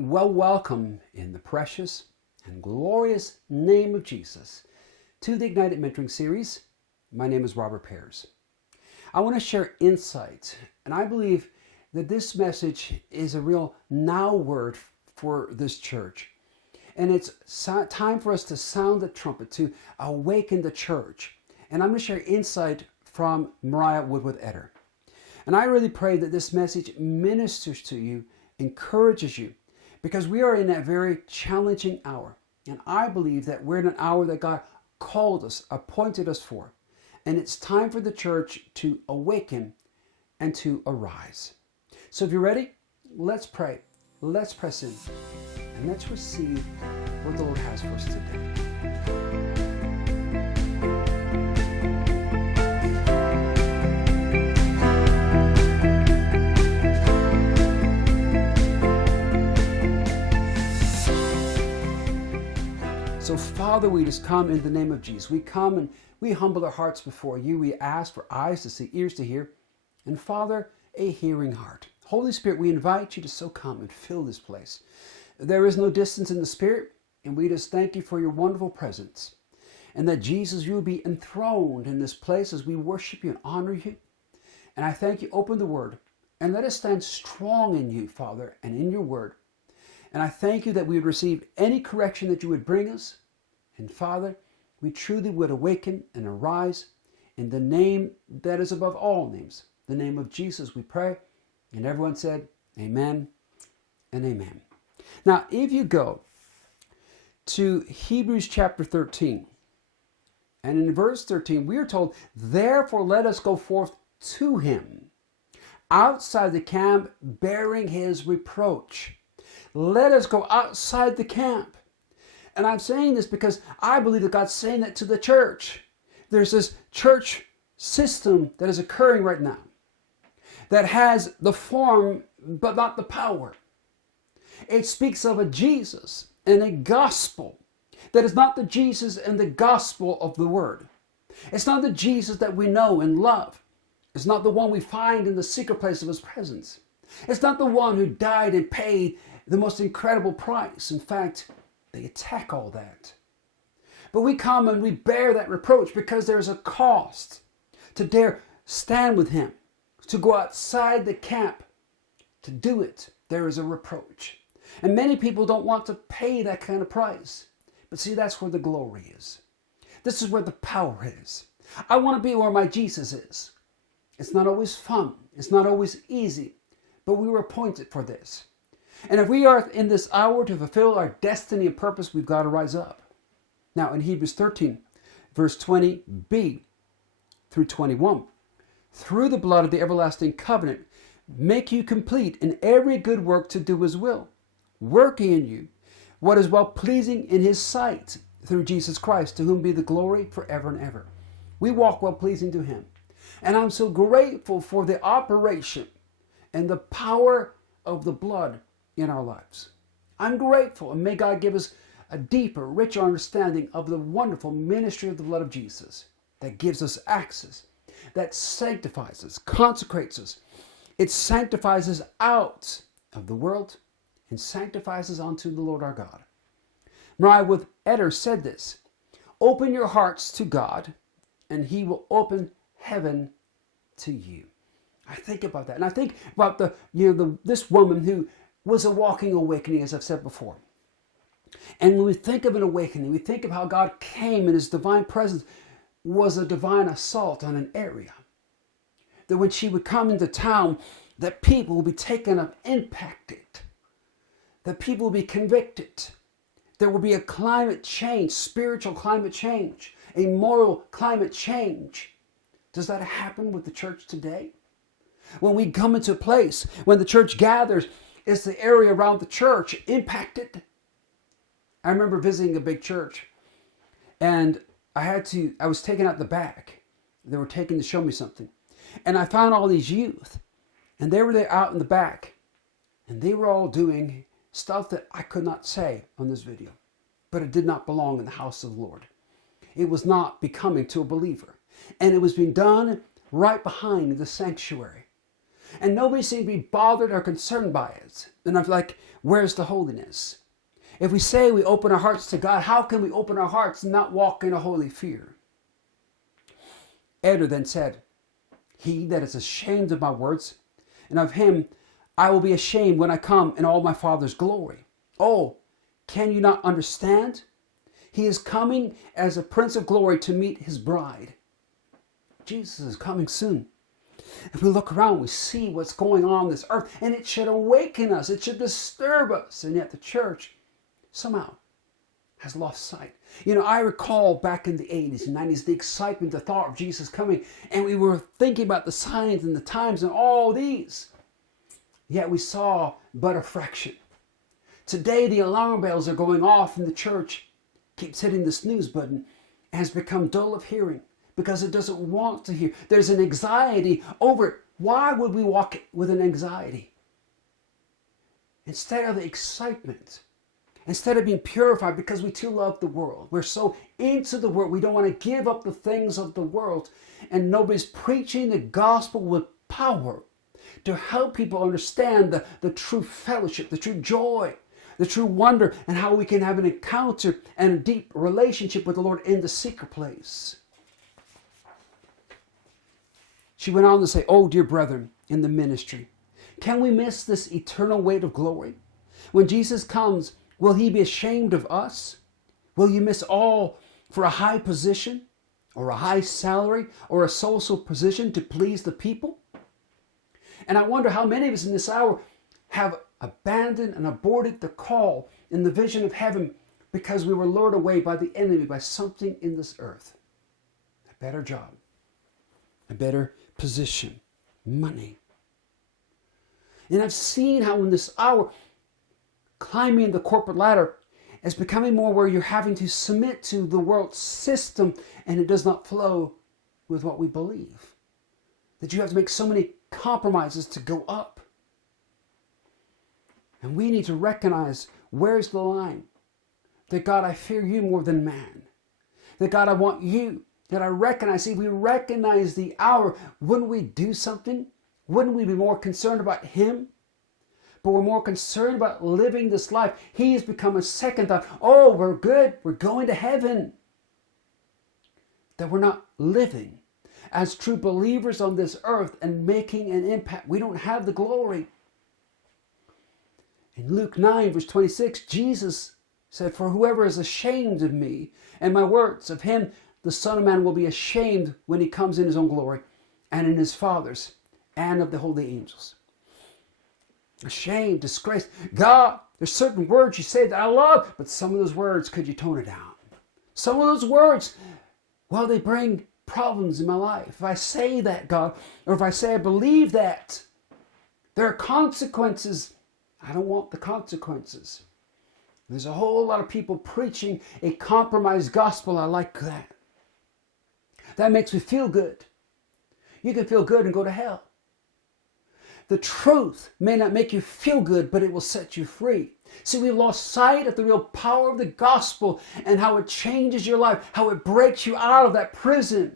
Well, welcome in the precious and glorious name of Jesus to the Ignited Mentoring Series. My name is Robert Pears. I want to share insight, and I believe that this message is a real now word for this church. And it's time for us to sound the trumpet, to awaken the church. And I'm going to share insight from Woodworth Etter. And I really pray that this message ministers to you, encourages you, because we are in a very challenging hour. And I believe that we're in an hour that God called us, appointed us for. And it's time for the church to awaken and to arise. So if you're ready, let's pray. Let's press in. And let's receive what the Lord has for us today. So Father, we just come in the name of Jesus. We come and we humble our hearts before you. We ask for eyes to see, ears to hear, and Father, a hearing heart. Holy Spirit, we invite you to so come and fill this place. There is no distance in the Spirit, and we just thank you for your wonderful presence. And that Jesus, you will be enthroned in this place as we worship you and honor you. And I thank you, open the word, and let us stand strong in you, Father, and in your word. And I thank you that we would receive any correction that you would bring us. And Father, we truly would awaken and arise in the name that is above all names, the name of Jesus, we pray. And everyone said, amen and amen. Now, if you go to Hebrews chapter 13, and in verse 13, we are told, therefore let us go forth to him, outside the camp, bearing his reproach. Let us go outside the camp. And I'm saying this because I believe that God's saying that to the church. There's this church system that is occurring right now that has the form but not the power. It speaks of a Jesus and a gospel that is not the Jesus and the gospel of the word. It's not the Jesus that we know and love. It's not the one we find in the secret place of his presence. It's not the one who died and paid the most incredible price. In fact, they attack all that. But we come and we bear that reproach because there's a cost to dare stand with him, to go outside the camp. To do it, there is a reproach. And many people don't want to pay that kind of price. But see, that's where the glory is. This is where the power is. I want to be where my Jesus is. It's not always fun. It's not always easy. But we were appointed for this. And if we are in this hour to fulfill our destiny and purpose, we've got to rise up. Now, in Hebrews 13, verse 20b through 21, through the blood of the everlasting covenant, make you complete in every good work to do his will, working in you what is well-pleasing in his sight, through Jesus Christ, to whom be the glory forever and ever. We walk well-pleasing to him. And I'm so grateful for the operation and the power of the blood in our lives. I'm grateful, and may God give us a deeper, richer understanding of the wonderful ministry of the blood of Jesus that gives us access, that sanctifies us, consecrates us. It sanctifies us out of the world and sanctifies us unto the Lord our God. Woodworth Etter said this, open your hearts to God and he will open heaven to you. I think about that, and I think about this woman who was a walking awakening, as I've said before. And when we think of an awakening, we think of how God came and his divine presence was a divine assault on an area. That when she would come into town, that people will be taken up, impacted. That people will be convicted. There will be a climate change, spiritual climate change, a moral climate change. Does that happen with the church today? When we come into a place, when the church gathers, is the area around the church impacted? I remember visiting a big church, and I was taken out the back. They were taking to show me something. And I found all these youth, and they were there out in the back, and they were all doing stuff that I could not say on this video, but it did not belong in the house of the Lord. It was not becoming to a believer, and it was being done right behind the sanctuary. And nobody seems to be bothered or concerned by it. And I'm like, where's the holiness? If we say we open our hearts to God, how can we open our hearts and not walk in a holy fear? Etter then said, he that is ashamed of my words, and of him I will be ashamed when I come in all my Father's glory. Oh, can you not understand? He is coming as a Prince of Glory to meet his bride. Jesus is coming soon. If we look around, we see what's going on this earth, and it should awaken us. It should disturb us. And yet the church somehow has lost sight. You know, I recall back in the 80s and 90s, the excitement, the thought of Jesus coming, and we were thinking about the signs and the times and all these. Yet we saw but a fraction. Today, the alarm bells are going off, and the church keeps hitting the snooze button and has become dull of hearing because it doesn't want to hear. There's an anxiety over it. Why would we walk with an anxiety? Instead of the excitement, instead of being purified, because we too love the world. We're so into the world, we don't want to give up the things of the world. And nobody's preaching the gospel with power to help people understand the true fellowship, the true joy, the true wonder, and how we can have an encounter and a deep relationship with the Lord in the secret place. She went on to say, oh, dear brethren, in the ministry, can we miss this eternal weight of glory? When Jesus comes, will he be ashamed of us? Will you miss all for a high position or a high salary or a social position to please the people? And I wonder how many of us in this hour have abandoned and aborted the call in the vision of heaven because we were lured away by the enemy, by something in this earth. A better job, a better position, money. And I've seen how in this hour, climbing the corporate ladder is becoming more where you're having to submit to the world system, and it does not flow with what we believe. That you have to make so many compromises to go up. And we need to recognize, where's the line? That God, I fear you more than man. That God, I want you. That I recognize, see, we recognize the hour. Wouldn't we do something? Wouldn't we be more concerned about him? But we're more concerned about living this life. He's become a second thought. Oh, we're good. We're going to heaven. That we're not living as true believers on this earth and making an impact. We don't have the glory. In Luke 9, verse 26, Jesus said, for whoever is ashamed of me and my words, of him the Son of Man will be ashamed when he comes in his own glory and in his Father's and of the holy angels. Ashamed, disgraced. God, there's certain words you say that I love, but some of those words, could you tone it down? Some of those words, well, they bring problems in my life. If I say that, God, or if I say I believe that, there are consequences. I don't want the consequences. There's a whole lot of people preaching a compromised gospel. I like that. That makes me feel good. You can feel good and go to hell. The truth may not make you feel good, but it will set you free. See, we've lost sight of the real power of the gospel and how it changes your life, how it breaks you out of that prison.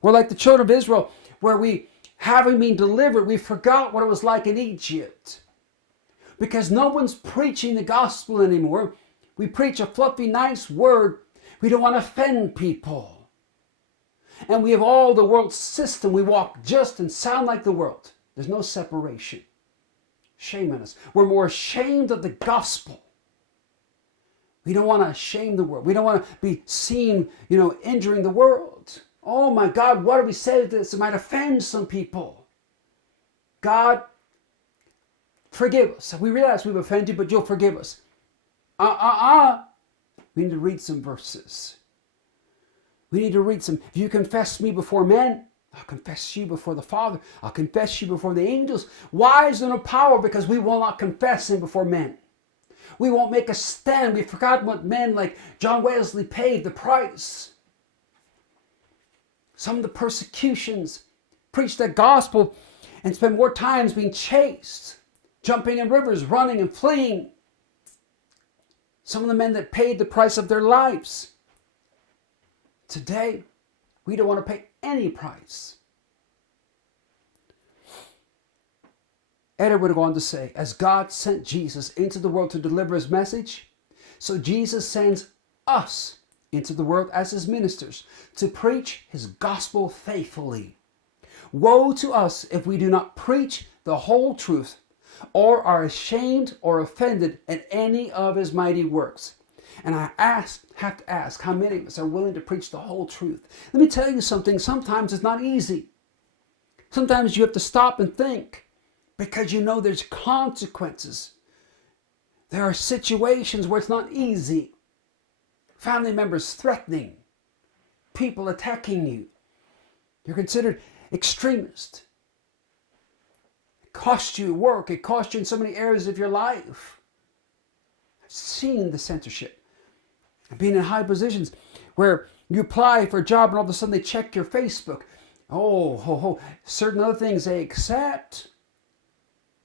We're like the children of Israel, where we, having been delivered, we forgot what it was like in Egypt. Because no one's preaching the gospel anymore. We preach a fluffy, nice word. We don't want to offend people. And we have all the world system. We walk just and sound like the world. There's no separation. Shame on us. We're more ashamed of the gospel. We don't want to shame the world. We don't want to be seen, injuring the world. Oh my God, what if we say this? It might offend some people. God, forgive us. We realize we've offended you, but you'll forgive us. We need to read some verses. We need to read some. If you confess me before men, I'll confess you before the Father. I'll confess you before the angels. Why is there no power? Because we will not confess him before men. We won't make a stand. We've forgotten what men like John Wesley paid the price. Some of the persecutions preach the gospel and spend more times being chased, jumping in rivers, running and fleeing. Some of the men that paid the price of their lives. Today, we don't want to pay any price. Etter would go on to say, as God sent Jesus into the world to deliver his message, so Jesus sends us into the world as his ministers to preach his gospel faithfully. Woe to us if we do not preach the whole truth, or are ashamed or offended at any of his mighty works. And I have to ask, how many of us are willing to preach the whole truth? Let me tell you something, sometimes it's not easy. Sometimes you have to stop and think, because you know there's consequences. There are situations where it's not easy. Family members threatening, people attacking you. You're considered extremist. It costs you work. It costs you in so many areas of your life. I've seen the censorship. I've been in high positions where you apply for a job and all of a sudden they check your Facebook. Certain other things they accept.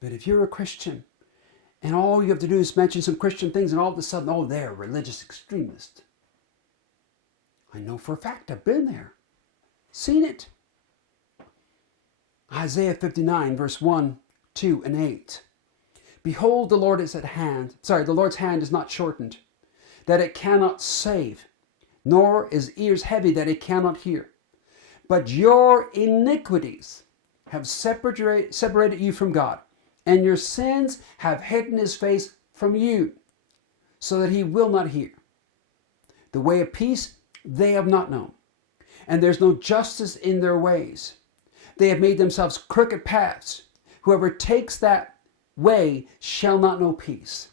But if you're a Christian and all you have to do is mention some Christian things and all of a sudden, they're a religious extremist. I know for a fact, I've been there, seen it. Isaiah 59, verse 1, 2, and 8. Behold, the Lord is at hand. The Lord's hand is not shortened, that it cannot save, nor is ears heavy, that it cannot hear. But your iniquities have separated you from God, and your sins have hidden his face from you, so that he will not hear. The way of peace they have not known, and there's no justice in their ways. They have made themselves crooked paths. Whoever takes that way shall not know peace.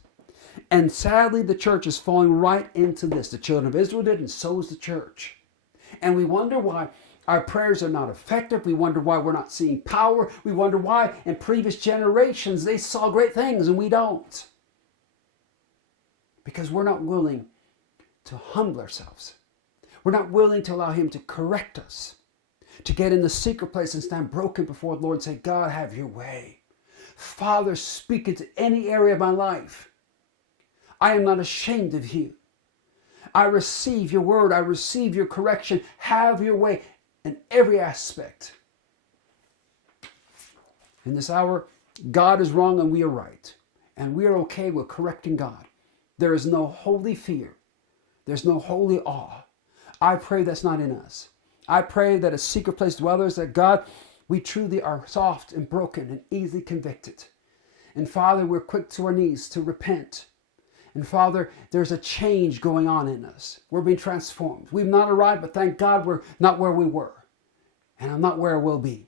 And sadly, the church is falling right into this. The children of Israel did, and so is the church. And we wonder why our prayers are not effective. We wonder why we're not seeing power. We wonder why in previous generations they saw great things and we don't. Because we're not willing to humble ourselves. We're not willing to allow him to correct us. To get in the secret place and stand broken before the Lord and say, God, have your way. Father, speak into any area of my life. I am not ashamed of you. I receive your word. I receive your correction. Have your way in every aspect. In this hour, God is wrong and we are right. And we are okay with correcting God. There is no holy fear. There's no holy awe. I pray that's not in us. I pray that a secret place dwellers, that God, we truly are soft and broken and easily convicted. And Father, we're quick to our knees to repent. And Father, there's a change going on in us. We're being transformed. We've not arrived, but thank God we're not where we were. And I'm not where I will be.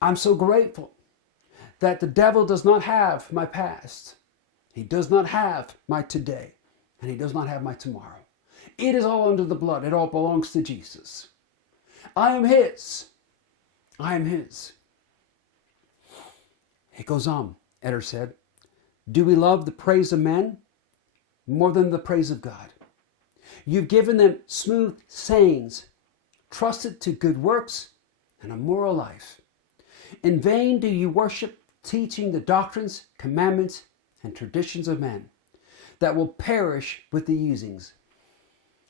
I'm so grateful that the devil does not have my past. He does not have my today. And he does not have my tomorrow. It is all under the blood. It all belongs to Jesus. I am his. I am his. It goes on, Etter said. Do we love the praise of men more than the praise of God? You've given them smooth sayings, trusted to good works and a moral life. In vain do you worship, teaching the doctrines, commandments, and traditions of men that will perish with the usings.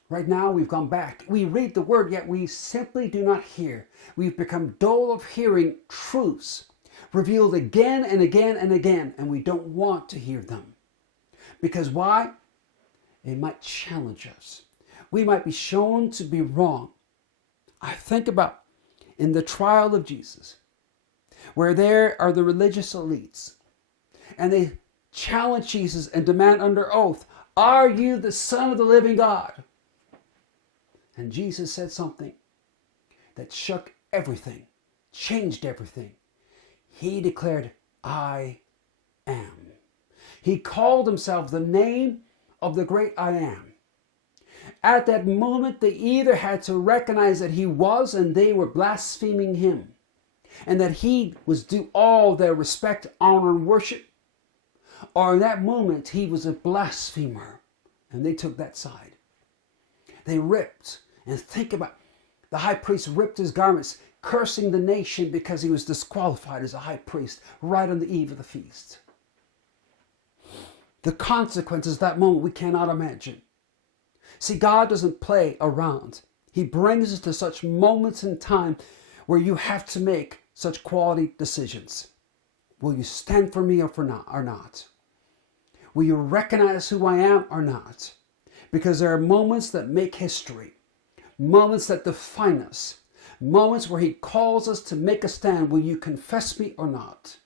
Right now we've gone back. We read the word, yet we simply do not hear. We've become dull of hearing truths revealed again and again and again, and we don't want to hear them. Because why? It might challenge us. We might be shown to be wrong. I think about in the trial of Jesus, where there are the religious elites, and they challenge Jesus and demand under oath, are you the Son of the living God? And Jesus said something that shook everything, changed everything. He declared, I am. He called himself the name of the great I am. At that moment, they either had to recognize that he was and they were blaspheming him, and that he was due all their respect, honor, and worship, or in that moment, he was a blasphemer, and they took that side. They ripped, and think about, the high priest ripped his garments, cursing the nation because he was disqualified as a high priest right on the eve of the feast. The consequences of that moment we cannot imagine. See, God doesn't play around. He brings us to such moments in time where you have to make such quality decisions. Will you stand for me or not? Will you recognize who I am or not? Because there are moments that make history, moments that define us, moments where he calls us to make a stand. Will you confess me or not?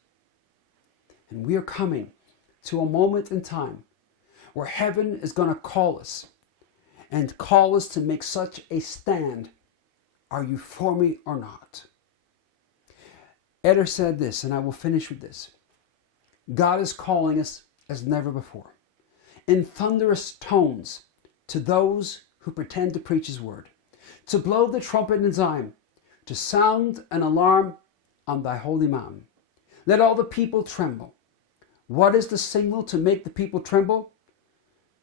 And we are coming to a moment in time where heaven is going to call us and call us to make such a stand. Are you for me or not? Etter said this, and I will finish with this. God is calling us as never before, in thunderous tones, to those who pretend to preach his word, to blow the trumpet in Zion, to sound an alarm on thy holy mountain. Let all the people tremble. What is the signal to make the people tremble?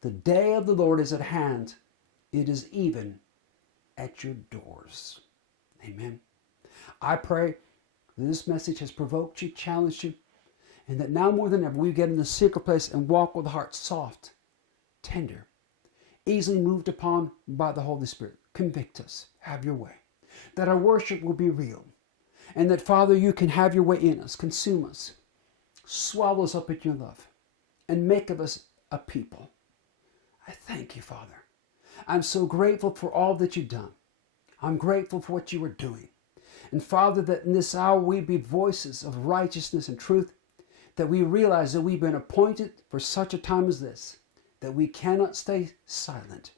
The day of the Lord is at hand. It is even at your doors. Amen. I pray that this message has provoked you, challenged you, and that now more than ever we get in the secret place and walk with a heart soft, tender, easily moved upon by the Holy Spirit. Convict us. Have your way. That our worship will be real. And that, Father, you can have your way in us, consume us, swallow us up in your love, and make of us a people. I thank you, Father. I'm so grateful for all that you've done. I'm grateful for what you are doing. And Father, that in this hour we be voices of righteousness and truth, that we realize that we've been appointed for such a time as this, that we cannot stay silent.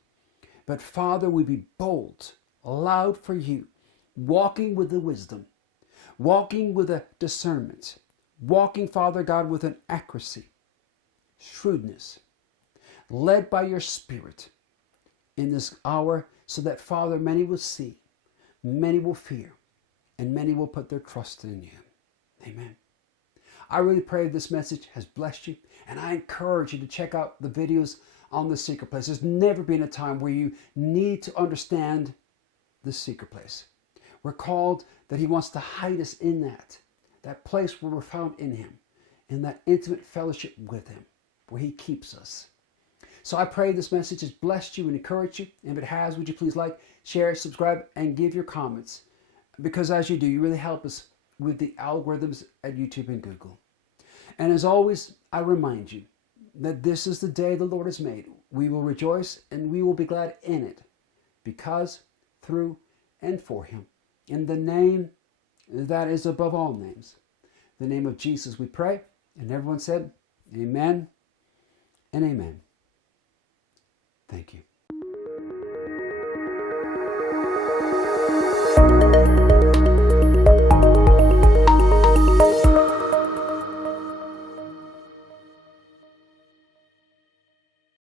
But Father, we be bold, loud for you, walking with the wisdom, walking with a discernment, walking, Father God, with an accuracy, shrewdness, led by your Spirit in this hour, so that, Father, many will see, many will fear, and many will put their trust in you. Amen. I really pray this message has blessed you, and I encourage you to check out the videos on the secret place. There's never been a time where you need to understand the secret place. We're called that he wants to hide us in that place where we're found in him, in that intimate fellowship with him, where he keeps us. So I pray this message has blessed you and encouraged you. And if it has, would you please like, share, subscribe, and give your comments? Because as you do, you really help us with the algorithms at YouTube and Google. And as always, I remind you that this is the day the Lord has made. We will rejoice and we will be glad in it, because, through, and for him. In the name that is above all names, the name of Jesus, we pray. And everyone said, amen and amen. Thank you.